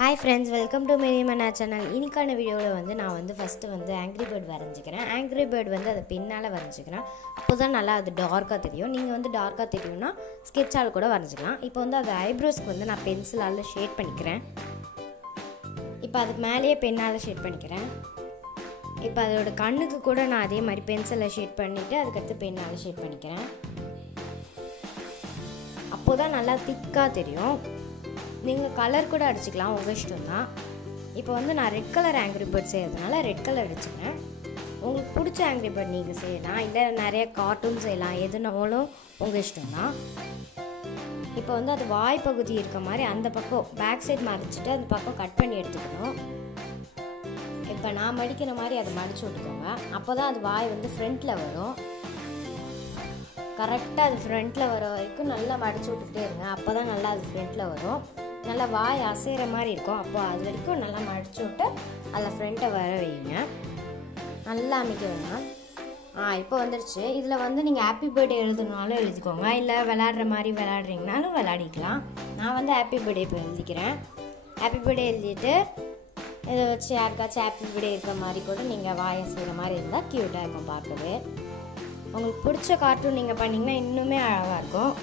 Hi friends, welcome to Minimana channel. இன்னைக்கான வீடியோவில் வந்து நான் வந்து ஃபஸ்ட்டு வந்து ஆங்க்ரி பேர்ட் வரைஞ்சிக்கிறேன். ஆங்க்ரி பேர்ட் வந்து அதை பெண்ணால் வரைஞ்சிக்கிறேன். அப்போ தான் நல்லா அது டார்க்காக தெரியும். நீங்கள் வந்து டார்க்காக தெரியும்னா ஸ்கெட்சால் கூட வரைஞ்சிக்கலாம். இப்போ வந்து அது ஐப்ரோஸ்க்கு வந்து நான் பென்சிலால் ஷேட் பண்ணிக்கிறேன். இப்போ அதுக்கு மேலேயே பெண்ணால் ஷேட் பண்ணிக்கிறேன். இப்போ அதோட கண்ணுக்கு கூட நான் அதே மாதிரி பென்சிலை ஷேட் பண்ணிவிட்டு அதுக்கடுத்து பெண்ணால் ஷேட் பண்ணிக்கிறேன். அப்போ தான் நல்லா திக்காக தெரியும். நீங்கள் கலர் கூட அடிச்சுக்கலாம், உங்கள் இஷ்டம் தான். இப்போ வந்து நான் ரெட் கலர் ஆங்க்ரி பேர்ட் செய்யறதுனால ரெட் கலர் அடிச்சுக்கிறேன். உங்களுக்கு பிடிச்ச ஆங்க்ரி பேர்ட் நீங்கள் செய்யலாம், இல்லை நிறைய கார்ட்டூன் செய்யலாம், எதுனாலும் உங்கள் இஷ்டம் தான். இப்போ வந்து அது வாய் பகுதி இருக்க மாதிரி அந்த பக்கம் பேக் சைட் மடிச்சுட்டு அந்த பக்கம் கட் பண்ணி எடுத்துக்கணும். இப்போ நான் மடிக்கிற மாதிரி அதை மடித்து விட்டுக்கோங்க. அப்போ தான் அது வாய் வந்து ஃப்ரண்ட்டில் வரும். கரெக்டாக அது ஃப்ரண்ட்டில் வர வரைக்கும் நல்லா மடித்து விட்டுக்கிட்டே இருங்க. அப்போ தான் நல்லா அது ஃப்ரண்ட்டில் வரும். நல்லா வாய் அசைகிற மாதிரி இருக்கும். அப்போ அது வரைக்கும் நல்லா மடித்து விட்டு அதில் ஃப்ரண்ட்டை வர வைங்க. நல்லா அமைக்க வேணாம். இப்போ வந்துடுச்சு. இதில் வந்து நீங்கள் ஹாப்பி பர்த்டே எழுதுனாலும் எழுதிக்கோங்க, இல்லை விளையாடுற மாதிரி விளையாடுறீங்கனாலும் விளையாடிக்கலாம். நான் வந்து ஹாப்பி பர்த்டே இப்போ எழுதிக்கிறேன். ஹாப்பி பர்த்டே எழுதிட்டு இதை வச்சு யாருக்காச்சும் ஹாப்பி பர்த்டே இருக்கிற மாதிரி கூட நீங்கள் வாய் அசைகிற மாதிரி இருந்தால் க்யூட்டாக இருக்கும் பார்க்கவே. உங்களுக்கு பிடிச்ச கார்ட்டூன் நீங்கள் பண்ணிங்கன்னா இன்னுமே அழகாக இருக்கும்.